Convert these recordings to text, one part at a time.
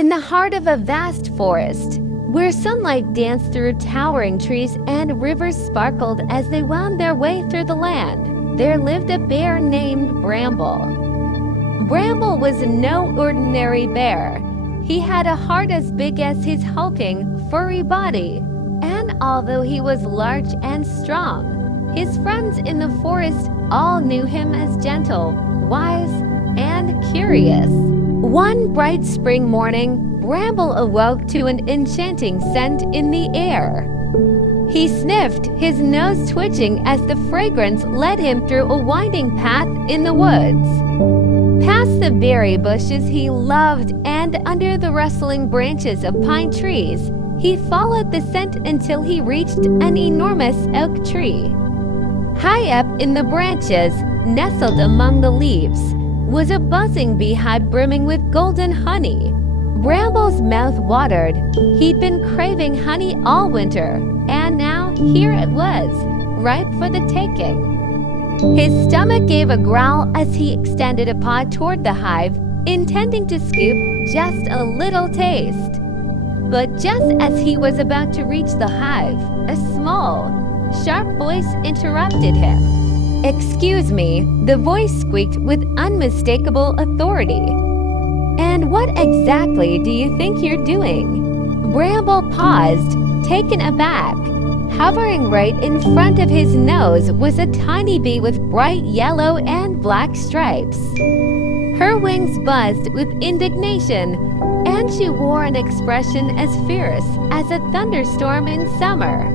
in the heart of a vast forest, where sunlight danced through towering trees and rivers sparkled as they wound their way through the land, there lived a bear named Bramble. Bramble was no ordinary bear. He had a heart as big as his hulking, furry body, and although he was large and strong, his friends in the forest all knew him as gentle, wise, and curious. One bright spring morning, Bramble awoke to an enchanting scent in the air. He sniffed, his nose twitching as the fragrance led him through a winding path in the woods. Past the berry bushes he loved and under the rustling branches of pine trees, he followed the scent until he reached an enormous oak tree. High up in the branches, nestled among the leaves, was a buzzing beehive brimming with golden honey. Bramble's mouth watered. He'd been craving honey all winter, and now here it was, ripe for the taking. His stomach gave a growl as he extended a paw toward the hive, intending to scoop just a little taste. But just as he was about to reach the hive, a small, sharp voice interrupted him. "Excuse me," the voice squeaked with unmistakable authority. "And what exactly do you think you're doing?" Bramble paused, taken aback. Hovering right in front of his nose was a tiny bee with bright yellow and black stripes. Her wings buzzed with indignation, and she wore an expression as fierce as a thunderstorm in summer.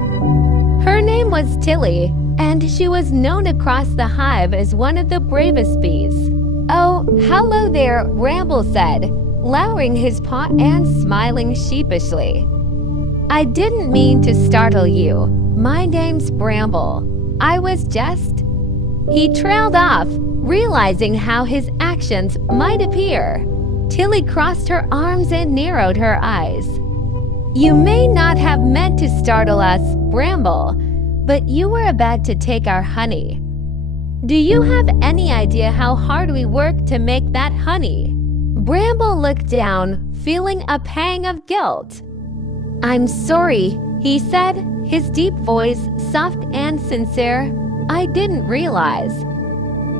Her name was Tilly, and she was known across the hive as one of the bravest bees. "Oh, hello there," Bramble said, lowering his paw and smiling sheepishly. "I didn't mean to startle you. My name's Bramble. I was just..." He trailed off, realizing how his actions might appear. Tilly crossed her arms and narrowed her eyes. "You may not have meant to startle us, Bramble, but you were about to take our honey. Do you have any idea how hard we work to make that honey?" Bramble looked down, feeling a pang of guilt. "I'm sorry," he said, his deep voice soft and sincere. "I didn't realize.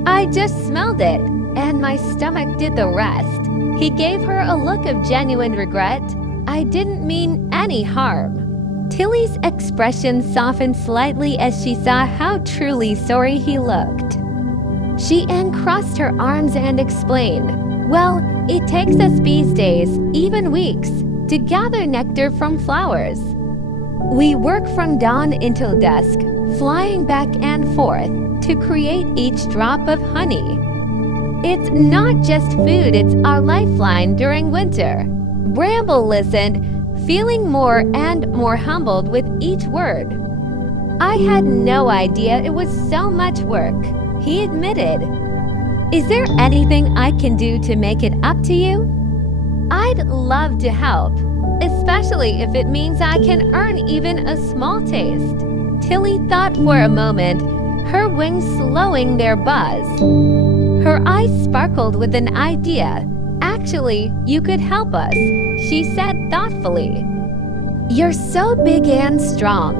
I just smelled it, and my stomach did the rest." He gave her a look of genuine regret. "I didn't mean any harm." Tilly's expression softened slightly as she saw how truly sorry he looked. She uncrossed her arms and explained, "Well, it takes us bees days, even weeks, to gather nectar from flowers. We work from dawn until dusk, flying back and forth to create each drop of honey. It's not just food, it's our lifeline during winter." Bramble listened, feeling more and more humbled with each word. "I had no idea it was so much work," he admitted. "Is there anything I can do to make it up to you?" "I'd love to help, especially if it means I can earn even a small taste." Tilly thought for a moment, her wings slowing their buzz. Her eyes sparkled with an idea. "Actually, you could help us," she said thoughtfully. "You're so big and strong.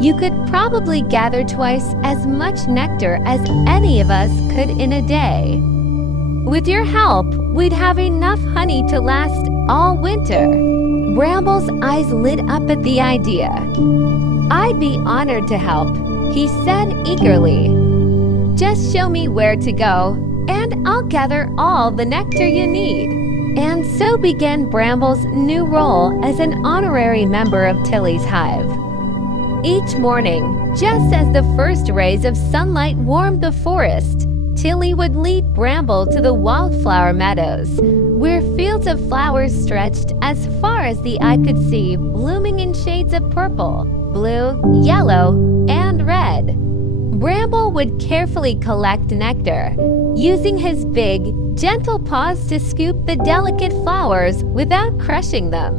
You could probably gather twice as much nectar as any of us could in a day. With your help, we'd have enough honey to last all winter." Bramble's eyes lit up at the idea. "I'd be honored to help," he said eagerly. "Just show me where to go, and I'll gather all the nectar you need." And so began Bramble's new role as an honorary member of Tilly's hive. Each morning, just as the first rays of sunlight warmed the forest, Tilly would lead Bramble to the wildflower meadows, where fields of flowers stretched as far as the eye could see, blooming in shades of purple, blue, yellow, and red. Bramble would carefully collect nectar, using his big, gentle paws to scoop the delicate flowers without crushing them.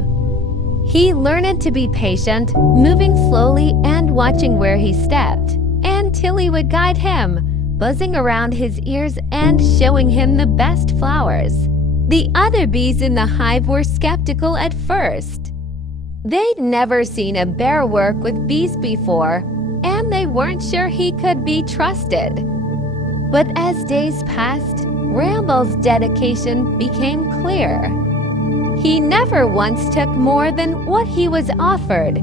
He learned to be patient, moving slowly and watching where he stepped, and Tilly would guide him, buzzing around his ears and showing him the best flowers. The other bees in the hive were skeptical at first. They'd never seen a bear work with bees before, and they weren't sure he could be trusted. But as days passed, Bramble's dedication became clear. He never once took more than what he was offered,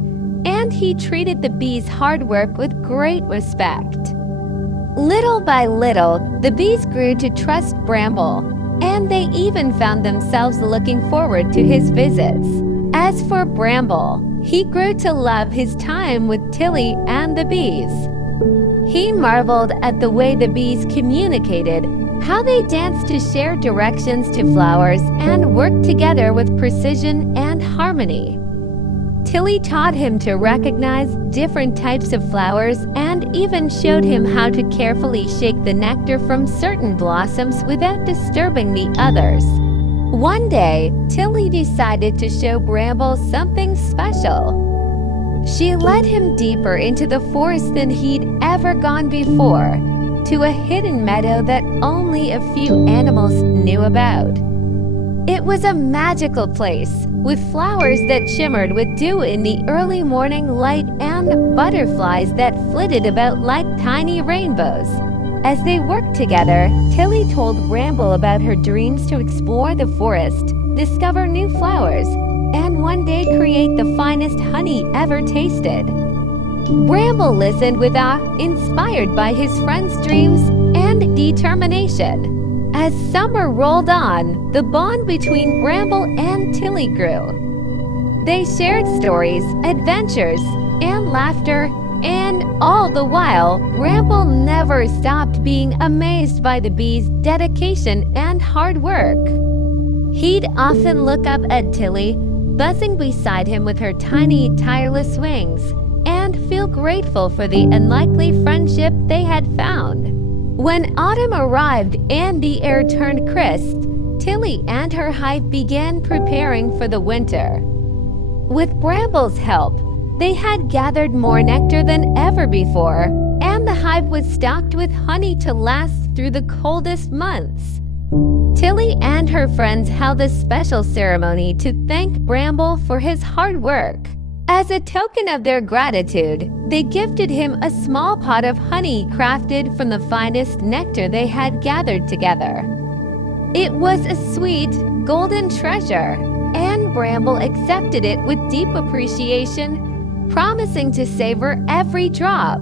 and he treated the bees' hard work with great respect. Little by little, the bees grew to trust Bramble, and they even found themselves looking forward to his visits. As for Bramble, he grew to love his time with Tilly and the bees. He marveled at the way the bees communicated, how they danced to share directions to flowers and worked together with precision and harmony. Tilly taught him to recognize different types of flowers and even showed him how to carefully shake the nectar from certain blossoms without disturbing the others. One day, Tilly decided to show Bramble something special. She led him deeper into the forest than he'd ever gone before, to a hidden meadow that only a few animals knew about. It was a magical place, with flowers that shimmered with dew in the early morning light and butterflies that flitted about like tiny rainbows. As they worked together, Tilly told Bramble about her dreams to explore the forest, discover new flowers, and one day create the finest honey ever tasted. Bramble listened with awe, inspired by his friend's dreams and determination. As summer rolled on, the bond between Bramble and Tilly grew. They shared stories, adventures, and laughter, and all the while, Bramble never stopped being amazed by the bees' dedication and hard work. He'd often look up at Tilly, buzzing beside him with her tiny, tireless wings, and feel grateful for the unlikely friendship they had found. When autumn arrived and the air turned crisp, Tilly and her hive began preparing for the winter. With Bramble's help, they had gathered more nectar than ever before, and the hive was stocked with honey to last through the coldest months. Tilly and her friends held a special ceremony to thank Bramble for his hard work. As a token of their gratitude, they gifted him a small pot of honey crafted from the finest nectar they had gathered together. It was a sweet, golden treasure, and Bramble accepted it with deep appreciation, promising to savor every drop.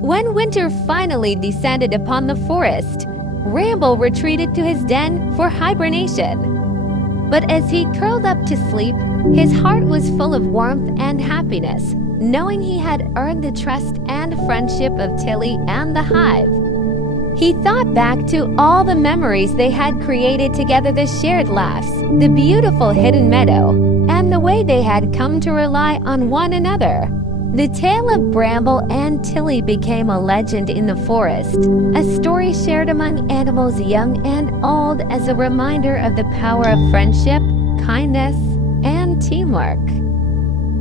When winter finally descended upon the forest, Bramble retreated to his den for hibernation. But as he curled up to sleep, his heart was full of warmth and happiness, knowing he had earned the trust and friendship of Tilly and the hive. He thought back to all the memories they had created together, the shared laughs, the beautiful hidden meadow, and the way they had come to rely on one another. The tale of Bramble and Tilly became a legend in the forest, a story shared among animals young and old as a reminder of the power of friendship, kindness, and teamwork.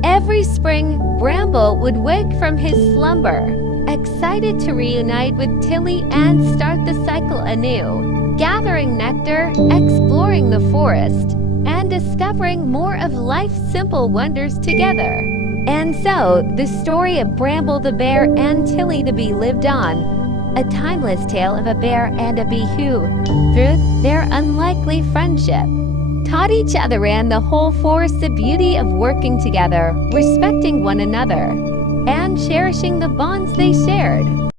Every spring, Bramble would wake from his slumber, excited to reunite with Tilly and start the cycle anew, gathering nectar, exploring the forest, and discovering more of life's simple wonders together. And so, the story of Bramble the bear and Tilly the bee lived on, a timeless tale of a bear and a bee who, through their unlikely friendship, taught each other and the whole forest the beauty of working together, respecting one another, and cherishing the bonds they shared.